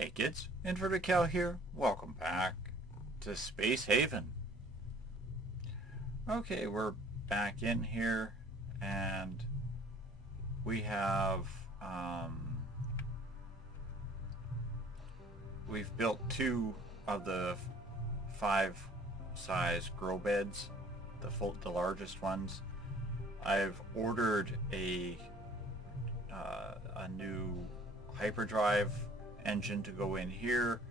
Hey kids, Inverted Cow here. Welcome back to Space Haven. Okay, we're back in here and we have we've built two of the five size grow beds, the largest ones. I've ordered a new hyperdrive engine to go in here.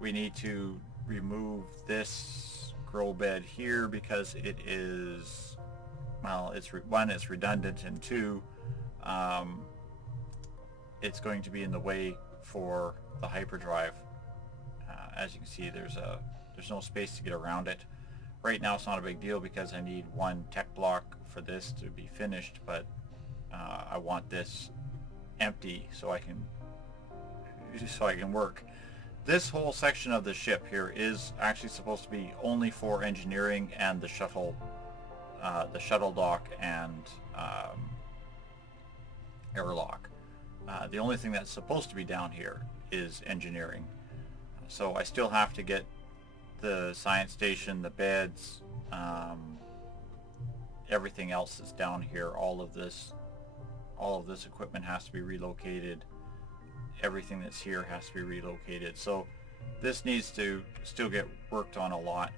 We need to remove this grow bed here because it is, well, it's redundant, and two, it's going to be in the way for the hyperdrive. As you can see, there's no space to get around it. Right now it's not a big deal because I need one tech block for this to be finished, but I want this empty so I can work. This whole section of the ship here is actually supposed to be only for engineering and the shuttle dock and airlock. The only thing that's supposed to be down here is engineering. So I still have to get the science station, the beds, everything else is down here. All of this equipment has to be relocated. Everything that's here has to be relocated. So this needs to still get worked on a lot.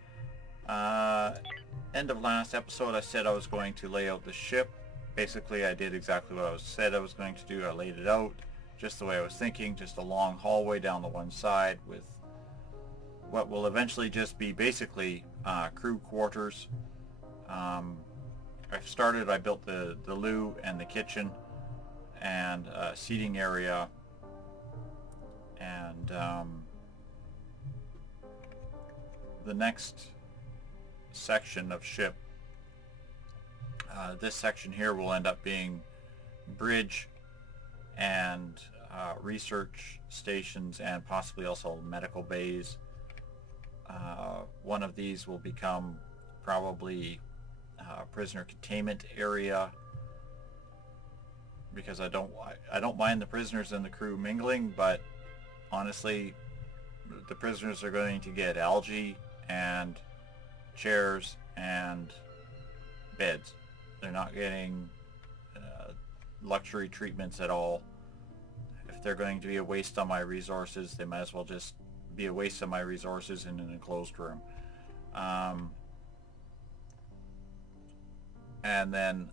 End of last episode I said I was going to lay out the ship. Basically I did exactly what I said I was going to do. I laid it out just the way I was thinking, just a long hallway down the one side with what will eventually just be basically crew quarters. I built the loo and the kitchen and a seating area, and the next section of ship, this section here will end up being bridge and research stations and possibly also medical bays. One of these will become probably prisoner containment area, because I don't mind the prisoners and the crew mingling, but honestly the prisoners are going to get algae and chairs and beds. They're not getting luxury treatments at all. If they're going to be a waste on my resources, they might as well just be a waste of my resources in an enclosed room. And then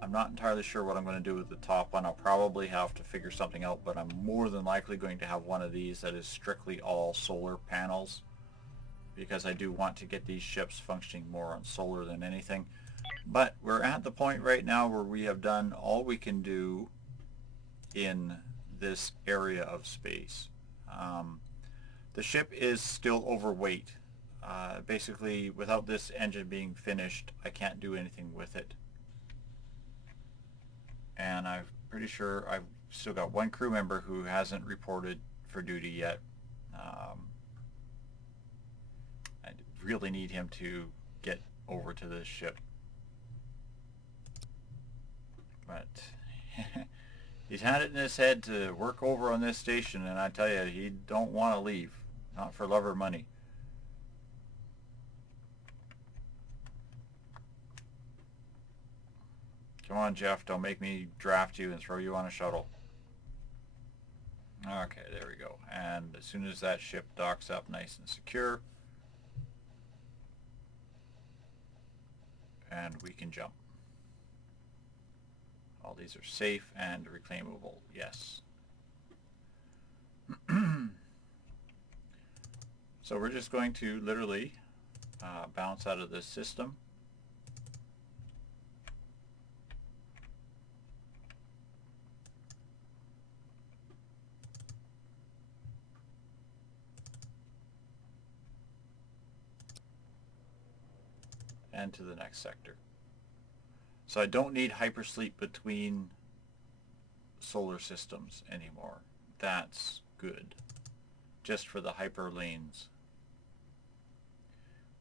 I'm not entirely sure what I'm going to do with the top one. I'll probably have to figure something out, but I'm more than likely going to have one of these that is strictly all solar panels, because I do want to get these ships functioning more on solar than anything. But we're at the point right now where we have done all we can do in this area of space. The ship is still overweight. Basically, without this engine being finished, I can't do anything with it. And I'm pretty sure I've still got one crew member who hasn't reported for duty yet. I really need him to get over to this ship. But he's had it in his head to work over on this station, and I tell you, he don't want to leave. Not for love or money. Come on, Jeff, don't make me draft you and throw you on a shuttle. Okay, there we go. And as soon as that ship docks up nice and secure, and we can jump. All these are safe and reclaimable. Yes. So we're just going to literally bounce out of this system. And to the next sector. So I don't need hypersleep between solar systems anymore. That's good. Just for the hyper lanes.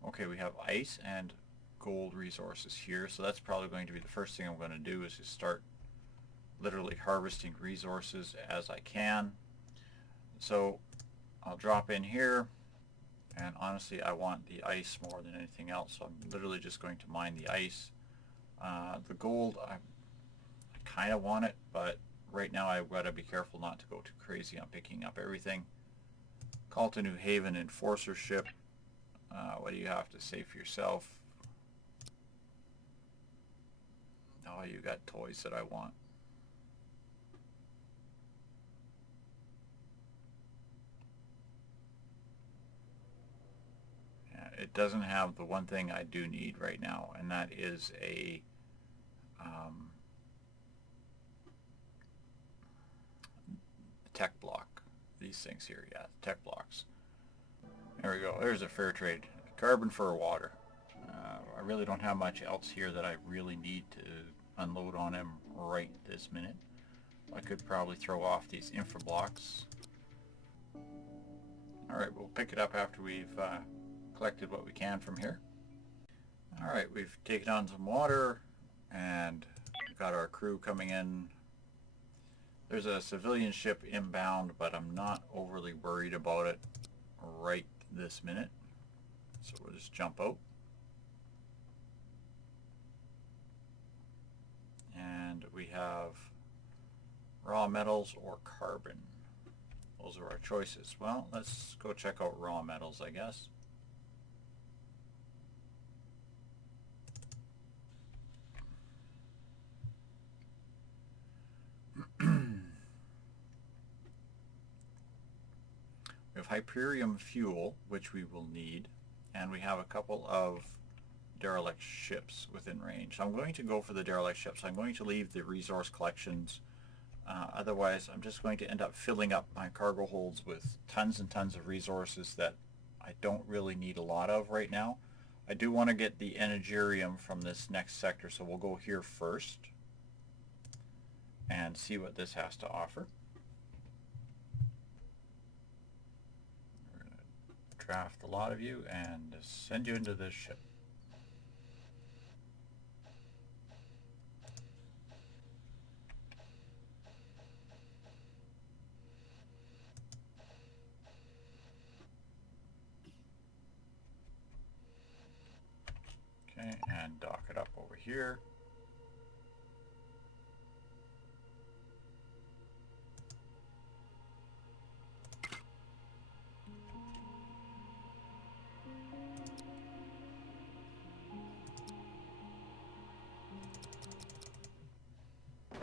Okay, we have ice and gold resources here, so that's probably going to be the first thing I'm going to do, is to start literally harvesting resources as I can. So I'll drop in here, and honestly I want the ice more than anything else, so I'm literally just going to mine the ice. The gold, I kind of want it, but right now I've got to be careful not to go too crazy on picking up everything. Call to New Haven Enforcer ship. What do you have to say for yourself? Oh, you got toys that I want. Yeah, it doesn't have the one thing I do need right now, and that is a tech block. These things here, yeah, tech blocks. There we go. There's a fair trade. Carbon for water. I really don't have much else here that I really need to unload on him right this minute. I could probably throw off these infra blocks. Alright, we'll pick it up after we've collected what we can from here. Alright, we've taken on some water and we've got our crew coming in. There's a civilian ship inbound, but I'm not overly worried about it right this minute. So we'll just jump out. And we have raw metals or carbon. Those are our choices. Well, let's go check out raw metals, I guess. We have Hyperium fuel, which we will need, and we have a couple of derelict ships within range. So I'm going to go for the derelict ships. I'm going to leave the resource collections. Otherwise, I'm just going to end up filling up my cargo holds with tons and tons of resources that I don't really need a lot of right now. I do want to get the Energirium from this next sector, so we'll go here first and see what this has to offer. We're going to draft a lot of you and send you into this ship. Okay, and dock it up over here.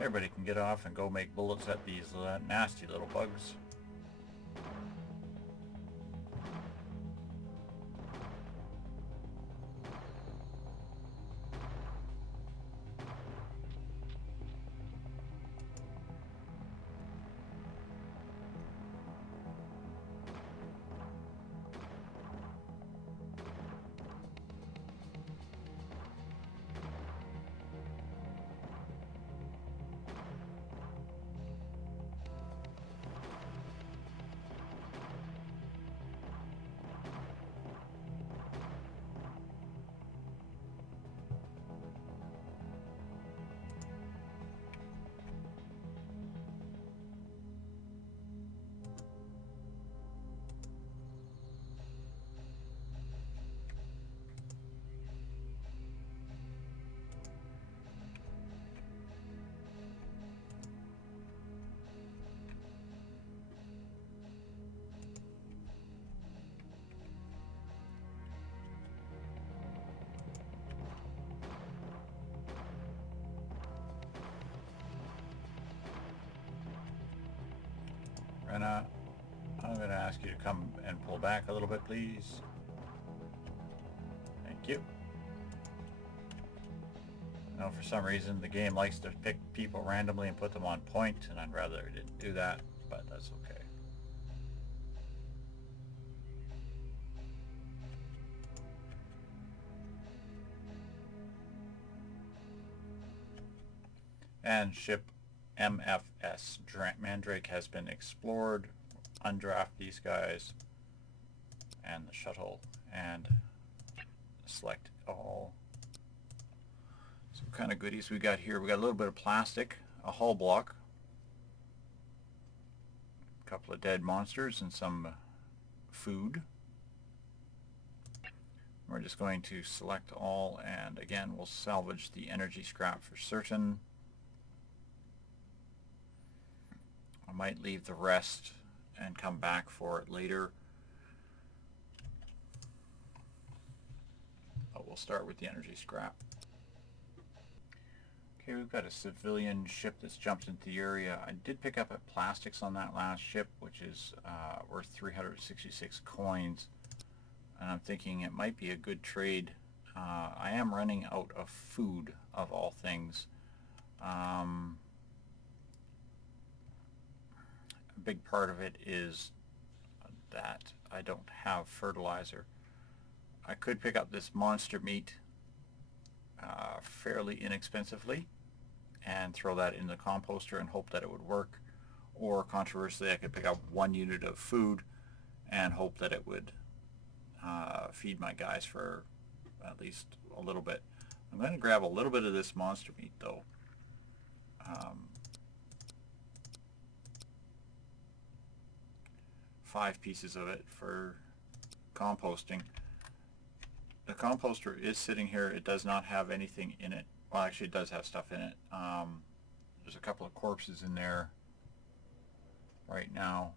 Everybody can get off and go make bullets at these nasty little bugs. Renna, I'm going to ask you to come and pull back a little bit, please. Thank you. I know for some reason the game likes to pick people randomly and put them on point, and I'd rather it didn't do that, but that's okay. And ship MFS Mandrake has been explored. Undraft these guys and the shuttle and select all. So what kind of goodies we got here? We got a little bit of plastic, a hull block, A couple of dead monsters and some food. We're just going to select all, and again we'll salvage the energy scrap for certain. I might leave the rest and come back for it later. But we'll start with the energy scrap. Okay, we've got a civilian ship that's jumped into the area. I did pick up plastics on that last ship, which is worth 366 coins. And I'm thinking it might be a good trade. I am running out of food, of all things. A big part of it is that I don't have fertilizer. I could pick up this monster meat fairly inexpensively and throw that in the composter and hope that it would work. Or controversially, I could pick up 1 unit of food and hope that it would feed my guys for at least a little bit. I'm going to grab a little bit of this monster meat though. 5 pieces of it for composting. The composter is sitting here. It does not have anything in it. Well, actually it does have stuff in it. There's a couple of corpses in there right now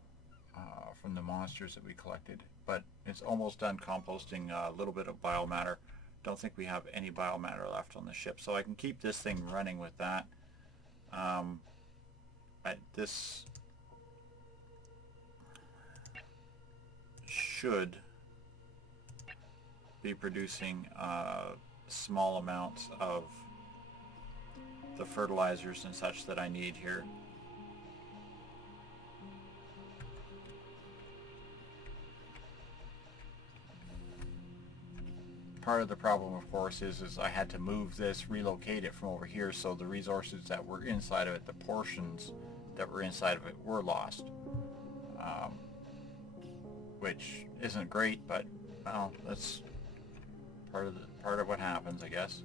from the monsters that we collected, but it's almost done composting a little bit of biomatter. Don't think we have any biomatter left on the ship, so I can keep this thing running with that. This should be producing small amounts of the fertilizers and such that I need here. Part of the problem, of course, is I had to move this, relocate it from over here, so the resources that were inside of it, the portions that were inside of it, were lost. Which isn't great, but well, that's part of what happens, I guess.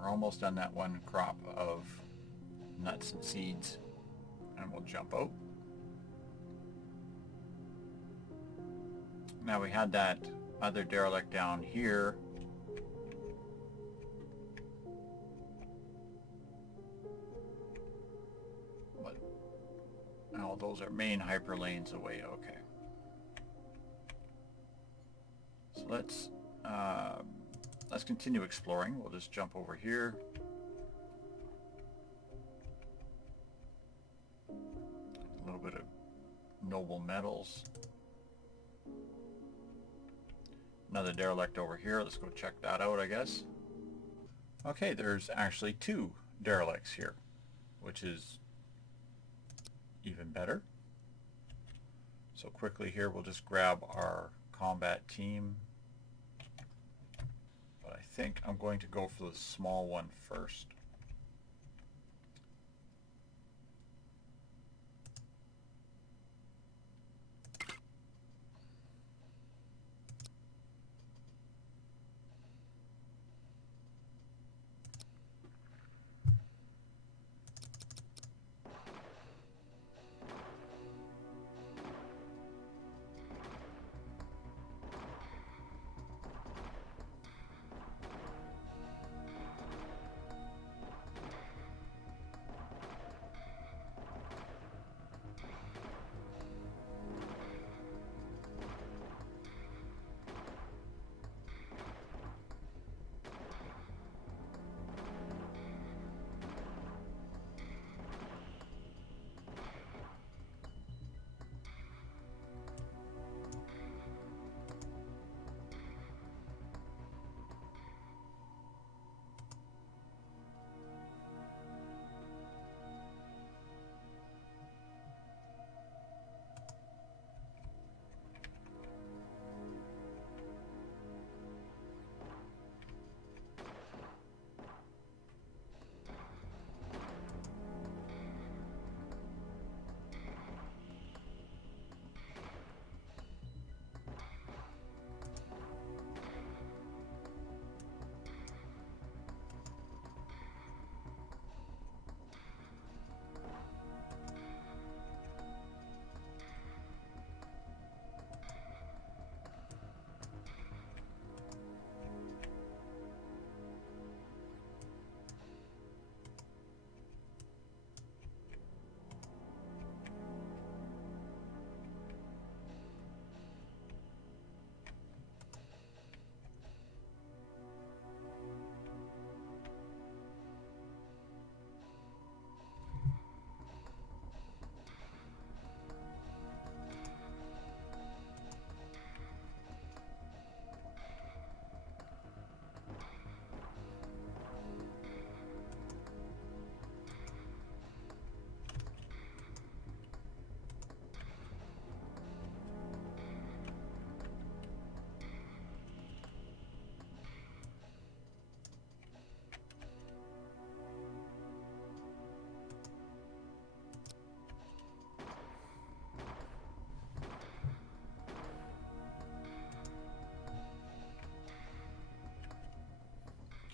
We're almost done that one crop of nuts and seeds, and we'll jump out. Now we had that other derelict down here. But now those are main hyperlanes away. Okay. So let's continue exploring. We'll just jump over here. A little bit of noble metals. Another derelict over here. Let's go check that out, I guess. Okay, there's actually 2 derelicts here, which is even better. So quickly here, we'll just grab our combat team. But I think I'm going to go for the small one first.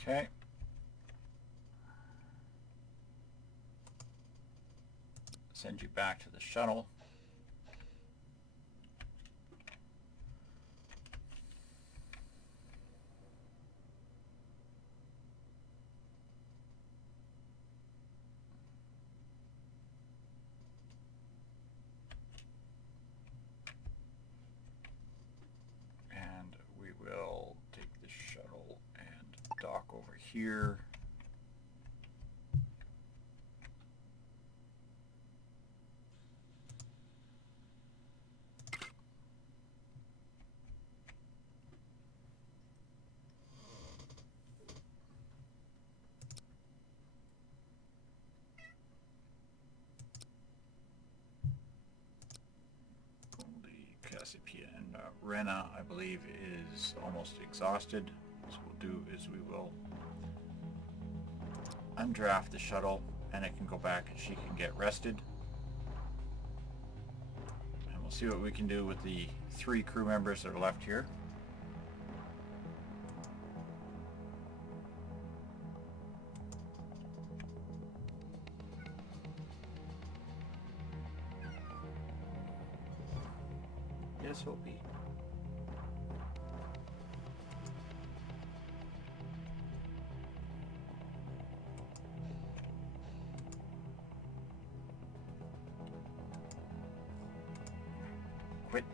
Okay. Send you back to the shuttle. And we will take the shuttle and dock over here. Cassiopeia and Rena, I believe, is almost exhausted. So what we'll do is we will undraft the shuttle and it can go back and she can get rested. And we'll see what we can do with the 3 crew members that are left here. Yes, will be. Quit.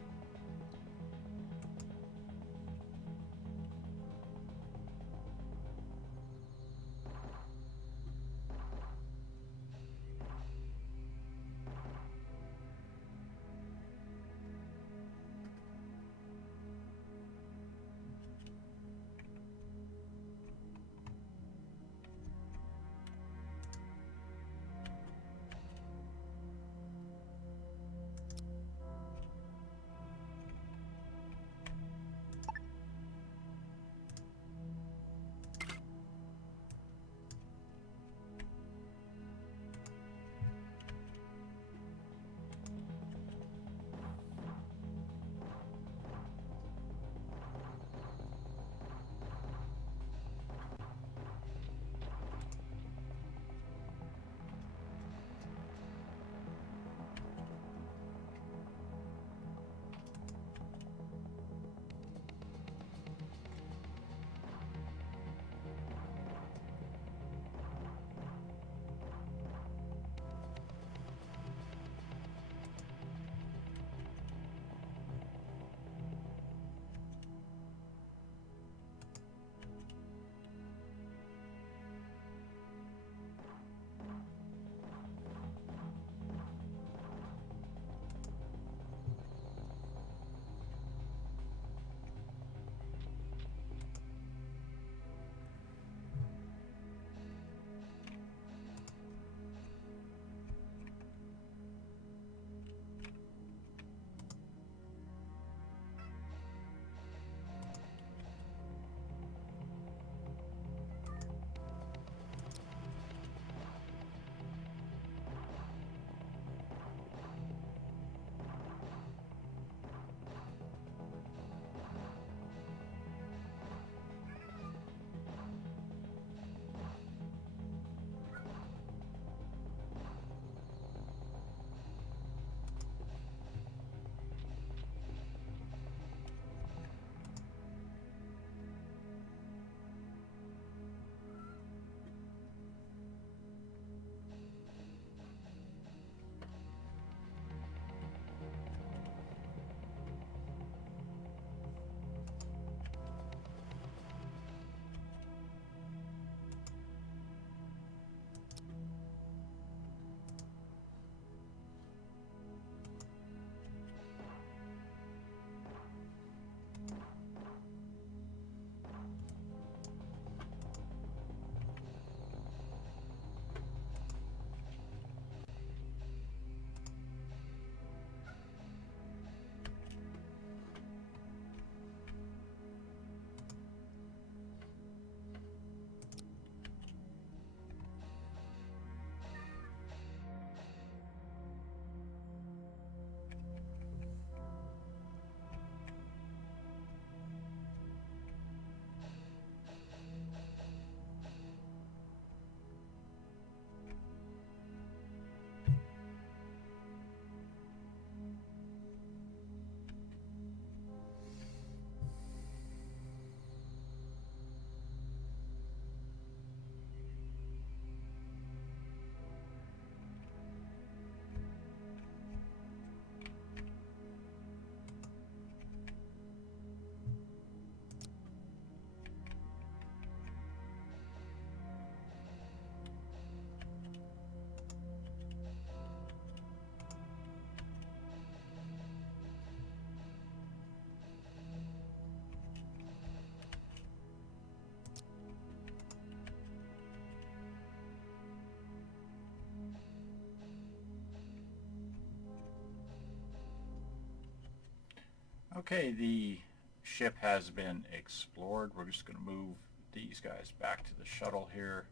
Okay, the ship has been explored. We're just going to move these guys back to the shuttle here.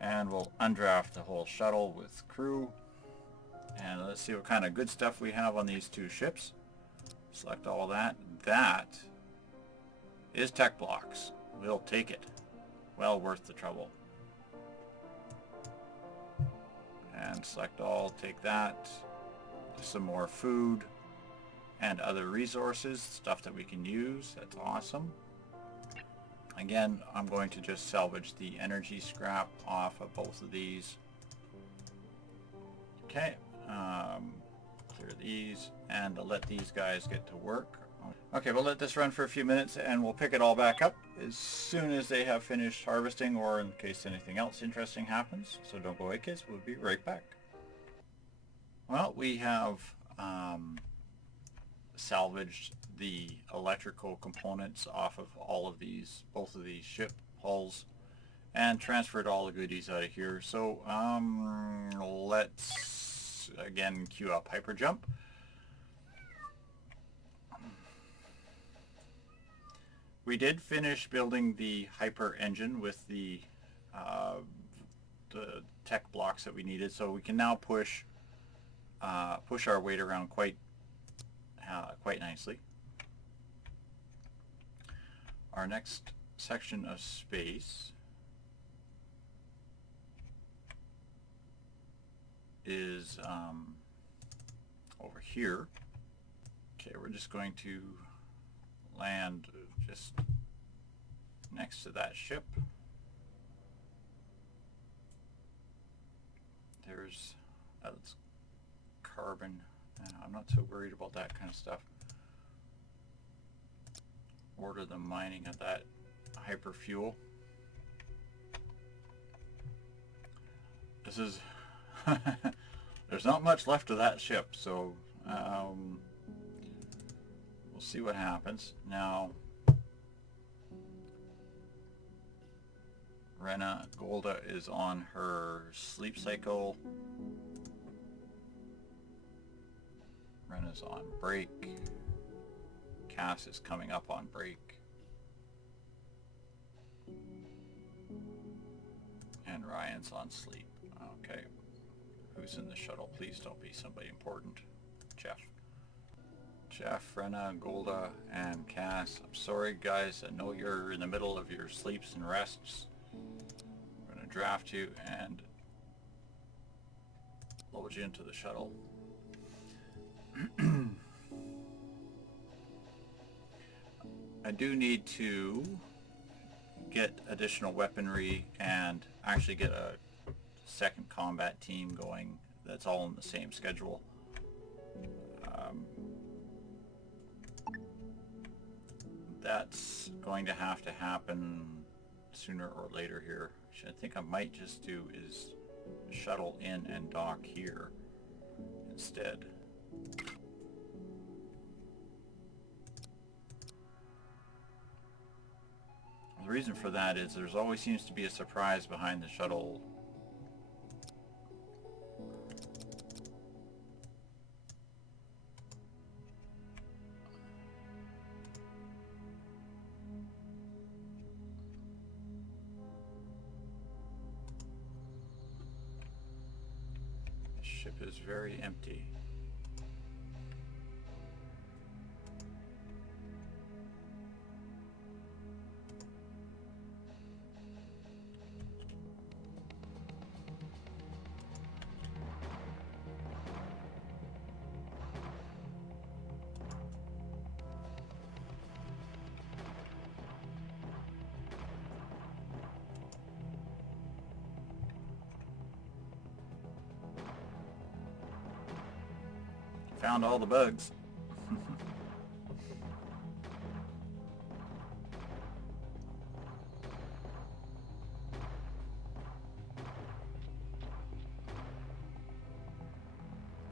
And we'll undraft the whole shuttle with crew. And let's see what kind of good stuff we have on these two ships. Select all that. That is tech blocks. We'll take it. Well worth the trouble. And select all, take that. Some more food and other resources, stuff that we can use. That's awesome. Again, I'm going to just salvage the energy scrap off of both of these. Okay, clear these and let these guys get to work. Okay, we'll let this run for a few minutes and we'll pick it all back up as soon as they have finished harvesting, or in case anything else interesting happens. So don't go away, kids. We'll be right back. Well, we have salvaged the electrical components off of all of these, both of these ship hulls, and transferred all the goodies out of here. So let's again queue up hyper jump. We did finish building the hyper engine with the tech blocks that we needed, so we can now push our weight around quite nicely. Our next section of space is over here. Okay, we're just going to land just next to that ship. There's carbon. I'm not so worried about that kind of stuff. Order the mining of that hyper fuel. This is there's not much left of that ship, so we'll see what happens. Now Rena Golda is on her sleep cycle. Rena's on break. Cass is coming up on break. And Ryan's on sleep. Okay. Who's in the shuttle? Please don't be somebody important. Jeff. Jeff, Rena, Golda, and Cass. I'm sorry, guys. I know you're in the middle of your sleeps and rests. I'm going to draft you and load you into the shuttle. I do need to get additional weaponry and actually get a second combat team going that's all on the same schedule. That's going to happen sooner or later here. Which I think I might just do is shuttle in and dock here instead. The reason for that is there's always seems to be a surprise behind the shuttle. The ship is very empty. Found all the bugs.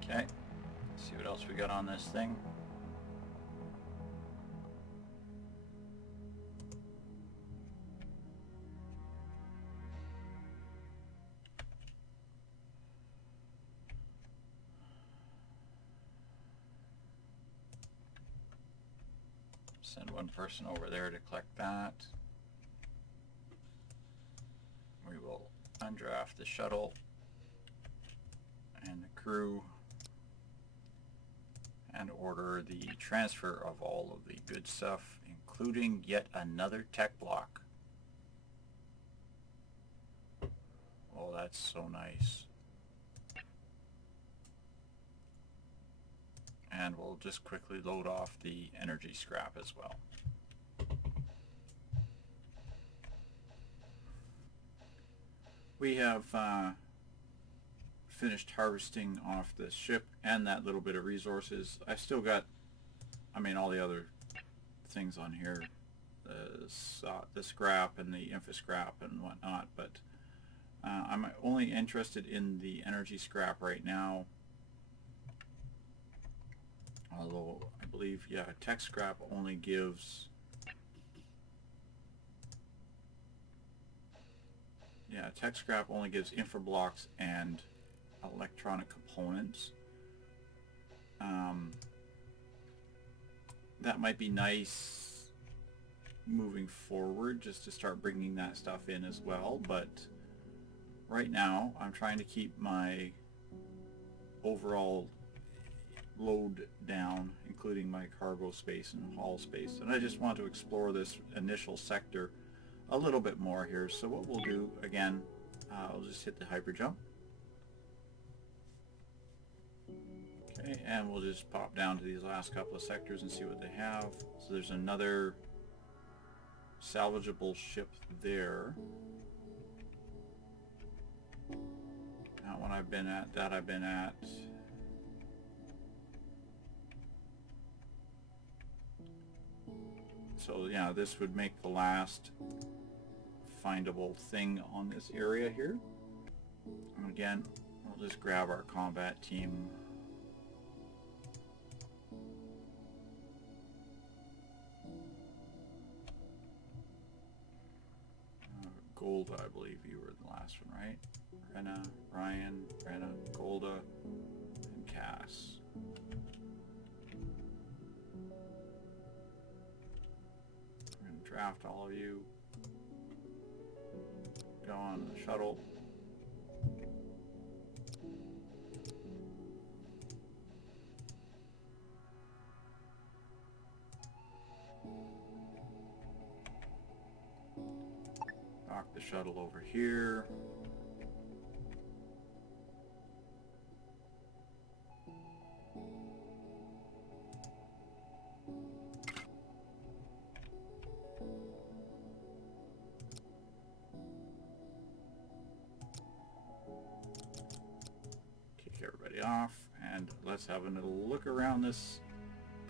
Okay, let's see what else we got on this thing. Send one person over there to collect that. We will undraft the shuttle and the crew and order the transfer of all of the good stuff, including yet another tech block. Oh, that's so nice. And we'll just quickly load off the energy scrap as well. We have finished harvesting off the ship and that little bit of resources. I still got, I mean, all the other things on here, the scrap and the infra scrap and whatnot, but I'm only interested in the energy scrap right now. Although I believe, yeah, tech scrap only gives, yeah, tech scrap only gives infra blocks and electronic components. That might be nice moving forward, just to start bringing that stuff in as well, but right now I'm trying to keep my overall load down, including my cargo space and haul space, and I just want to explore this initial sector a little bit more here. So what we'll do, again, I'll just hit the hyper jump. Okay, and we'll just pop down to these last couple of sectors and see what they have. So there's another salvageable ship there. That one I've been at, that I've been at. So yeah, this would make the last findable thing on this area here. And again, we'll just grab our combat team. Golda, I believe you were the last one, right? Rena, Ryan, Rena, Golda, and Cass. I'm going to draft all of you. Go on the shuttle. Dock the shuttle over here. Kick everybody off, and let's have a little look around this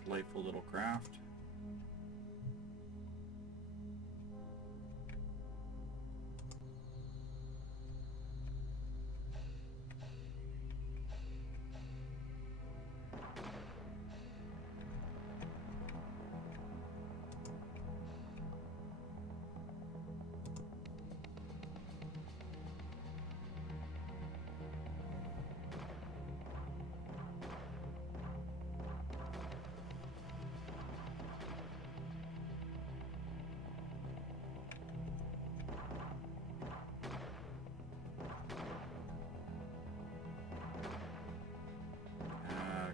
delightful little craft.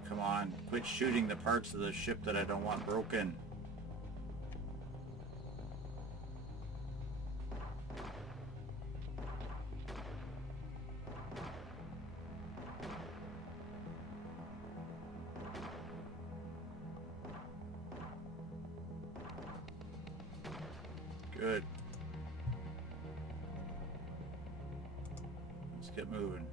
Come on, quit shooting the parts of the ship that I don't want broken. Good. Let's get moving.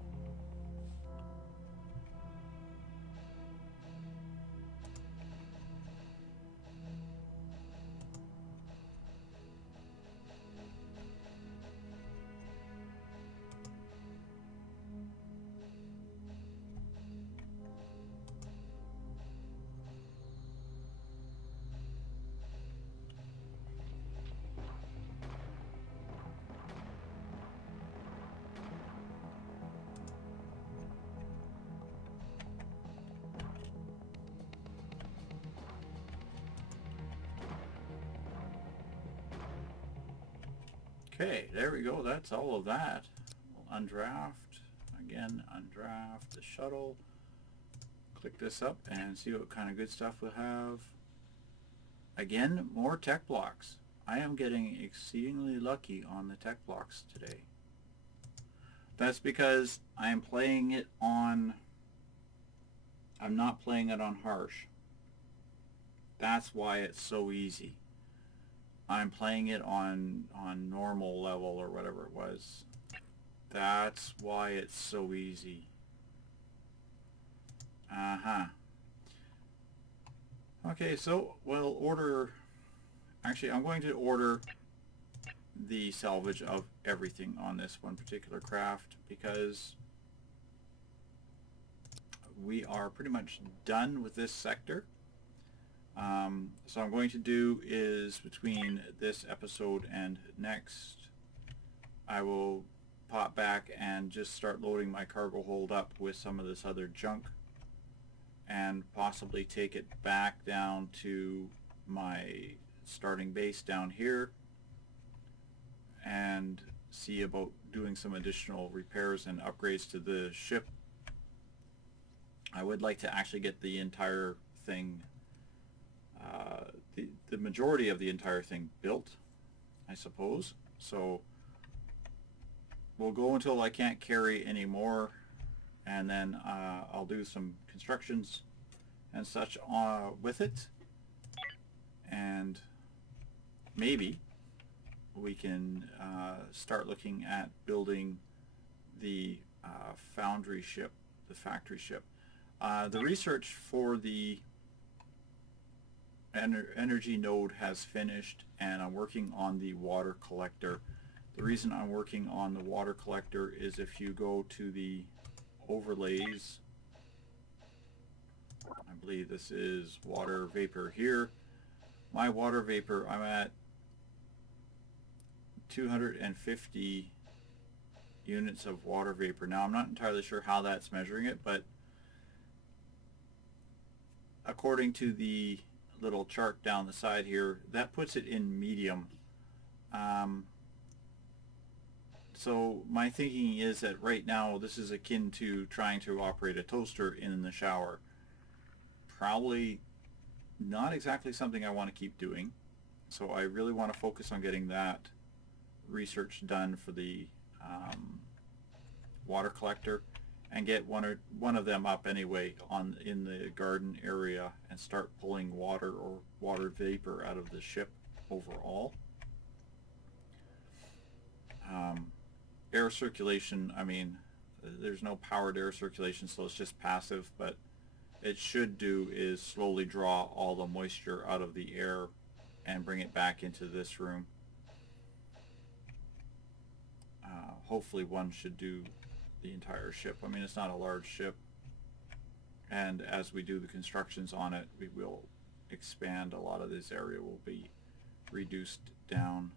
Okay, there we go. That's all of that. We'll undraft. Again, undraft the shuttle. Click this up and see what kind of good stuff we'll have. Again, more tech blocks. I am getting exceedingly lucky on the tech blocks today. That's because I am playing it on... I'm not playing it on harsh. That's why it's so easy. I'm playing it on normal level or whatever it was. That's why it's so easy. Okay, so we'll order... Actually, I'm going to order the salvage of everything on this one particular craft because we are pretty much done with this sector. So I'm going to do is between this episode and next, I will pop back and just start loading my cargo hold up with some of this other junk and possibly take it back down to my starting base down here and see about doing some additional repairs and upgrades to the ship. I would like to actually get the entire thing, the majority of the entire thing built, I suppose. So we'll go until I can't carry any more, and then I'll do some constructions and such with it, and maybe we can start looking at building the foundry ship, the factory ship. The research for the energy node has finished, and I'm working on the water collector. The reason I'm working on the water collector is if you go to the overlays, I believe this is water vapor here. My water vapor, I'm at 250 units of water vapor. Now I'm not entirely sure how that's measuring it, but according to the little chart down the side here, that puts it in medium. So my thinking is that right now this is akin to trying to operate a toaster in the shower. Probably not exactly something I want to keep doing. So I really want to focus on getting that research done for the water collector, and get one of them up anyway in the garden area and start pulling water or water vapor out of the ship overall. Air circulation, I mean, there's no powered air circulation, so it's just passive, but it should do is slowly draw all the moisture out of the air and bring it back into this room. Hopefully one should do the entire ship. I mean, it's not a large ship, and as we do the constructions on it, we will expand. A lot of this area will be reduced down.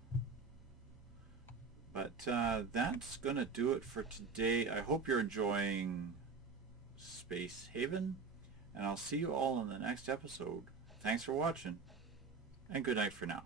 But that's gonna do it for today. I hope you're enjoying Space Haven, and I'll see you all in the next episode. Thanks for watching, and good night for now.